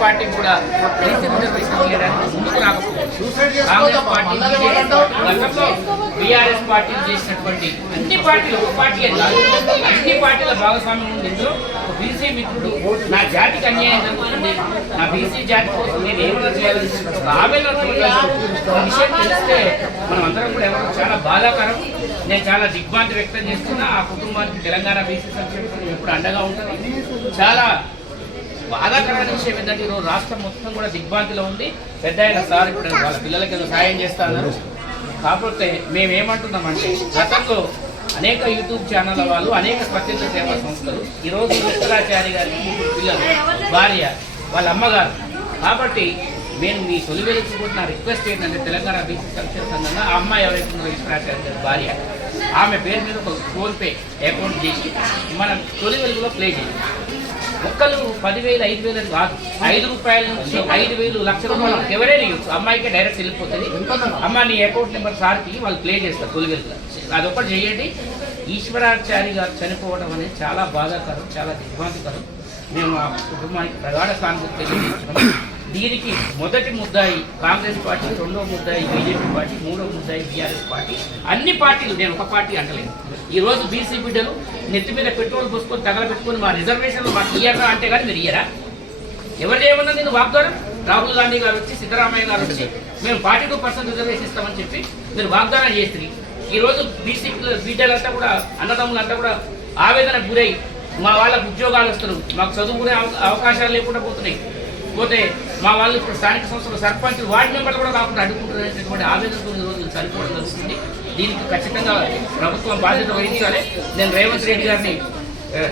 పార్టీకి కూడా BC reservation ఇవ్వడానికి ముందుకు రాకపోవచ్చు కాంగ్రెస్ పార్టీ పార్టీ, గతంలో బీఆర్ఎస్ పార్టీ చేసినటువంటి అన్ని పార్టీలు ఒక పార్టీ అన్ని పార్టీల భాగస్వామ్యం ఉంది. ఇందులో బీసీ మిత్రుడు నా జాతికి అన్యాయం జరుగుతుంది. నా బీసీ జాతి కోసం నేను ఏమో చేయాలని ఆవేదన విషయం తెలిస్తే మనం అందరం కూడా ఎవరు చాలా బాధాకరం. నేను చాలా దిగ్భ్రాంతి వ్యక్తం చేస్తున్నా. ఆ కుటుంబానికి తెలంగాణ బీసీ సంక్షేమ ఎప్పుడు అండగా ఉంటుంది. చాలా బాధాకరమైన విషయం ఏంటంటే ఈరోజు రాష్ట్రం మొత్తం కూడా దిగ్భ్రాంతిలో ఉంది. పెద్ద అయిన సార్ ఇప్పుడు వాళ్ళ పిల్లలకి ఏదో సాయం చేస్తాను కాకపోతే మేమేమంటున్నామంటే గతంలో అనేక యూట్యూబ్ ఛానళ్ళ వాళ్ళు అనేక స్వచ్ఛంద సేవా సంస్థలు ఈరోజు ఉత్తరాచారి గారి పిల్లలు భార్య వాళ్ళ అమ్మగారు. కాబట్టి నేను మీ తొలి వెలుగు నా రిక్వెస్ట్ ఏంటంటే తెలంగాణ బీసీ సంక్షేమ సంఘంగా ఆ అమ్మాయి ఎవరైతే ఉన్నారో భార్య. ఆమె పేరు మీద ఒక ఫోన్పే అకౌంట్ చేసి మన తొలి వెలుగులో ప్లే చేయాలి. ఒక్కరు పదివేలు ఐదు వేలు అని కాదు. ఐదు రూపాయల నుంచి ఐదు వేలు లక్ష రూపాయలు ఎవరైనా ఇవ్వచ్చు. అమ్మాయికి డైరెక్ట్ వెళ్ళిపోతుంది. అమ్మ నీ అకౌంట్ నెంబర్ సార్కి వాళ్ళు ప్లే చేస్తారు తొలి వెలుగులో. అదొకటి చేయండి. ఈశ్వరాచారి గారు చనిపోవడం అనేది చాలా బాధాకరం చాలా దిగ్భాంతికరం మేము ఆ కుటుంబానికి ప్రగాఢ సానుభూతి దీనికి మొదటి ముద్దాయి కాంగ్రెస్ పార్టీ రెండో ముద్దాయి బీజేపీ పార్టీ మూడో ముద్దాయి బీఆర్ఎస్ పార్టీ. అన్ని పార్టీలు నేను ఒక పార్టీ అంటలేను. ఈరోజు బీసీ బిడ్డలు నెత్తి మీద పెట్రోల్ పోసుకొని తగలబెట్టుకొని మా రిజర్వేషన్లు మాకు ఇయ్యరా అంటే కానీ మీరు ఇయ్యరా? ఎవరు చేయమన్నా నేను వాగ్దానం రాహుల్ గాంధీ గారు వచ్చి సిద్ధరామయ్య గారు వచ్చి మేము ఫార్టీ టూ పర్సెంట్ రిజర్వేషన్ ఇస్తామని చెప్పి మీరు వాగ్దానం చేస్తుంది ఈరోజు బీసీ బిడ్డలంతా కూడా అన్నదమ్ములంతా కూడా ఆవేదనకు గురై మా వాళ్ళకు ఉద్యోగాలు వస్తున్నారు మాకు చదువుకునే అవ- అవకాశాలు లేకుండా పోతున్నాయి. పోతే మా వాళ్ళు ఇప్పుడు స్థానిక సంస్థల సర్పంచ్ వార్డు మెంబర్లు కూడా కాకుండా అడ్డుకుంటున్నటువంటి ఆవేదనతో ఈ రోజు జరుగుతుంది. దీనికి ఖచ్చితంగా ప్రభుత్వం బాధ్యత వహించాలి. నేను రేవంత్ రెడ్డి గారిని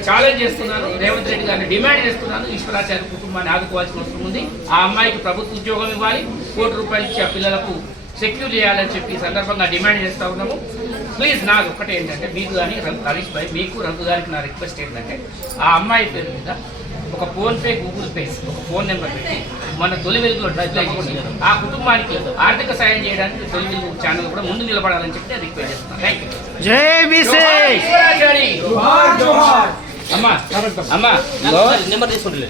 ఛాలెంజ్ చేస్తున్నాను. రేవంత్ రెడ్డి గారిని డిమాండ్ చేస్తున్నాను. ఈశ్వరాచార్య కుటుంబాన్ని ఆదుకోవాల్సిన అవసరం ఉంది. ఆ అమ్మాయికి ప్రభుత్వ ఉద్యోగం ఇవ్వాలి. కోటి రూపాయలు ఇచ్చి ఆ పిల్లలకు సెక్యూర్ చేయాలని చెప్పి సందర్భంగా డిమాండ్ చేస్తూ ఉన్నాము. ప్లీజ్ నాకు ఒకటి ఏంటంటే మీకు కానీ రఘు హరీష్ భాయ్ మీకు రఘు గారికి నా రిక్వెస్ట్ ఏంటంటే ఆ అమ్మాయి పేరు మీద ఒక ఫోన్ పే గూగుల్ పే ఒక ఫోన్ నెంబర్ పెట్టి మన తొలి వెలుగులో అప్లై చేసి ఆ కుటుంబానికి ఆర్థిక సాయం చేయడానికి తొలి వెలుగు ఛానల్ కూడా ముందు నిలబడాలని చెప్పి రిక్వెస్ట్ చేస్తున్నాను థ్యాంక్ యూ అమ్మా అమ్మా నెంబర్ తీసుకుంటలే.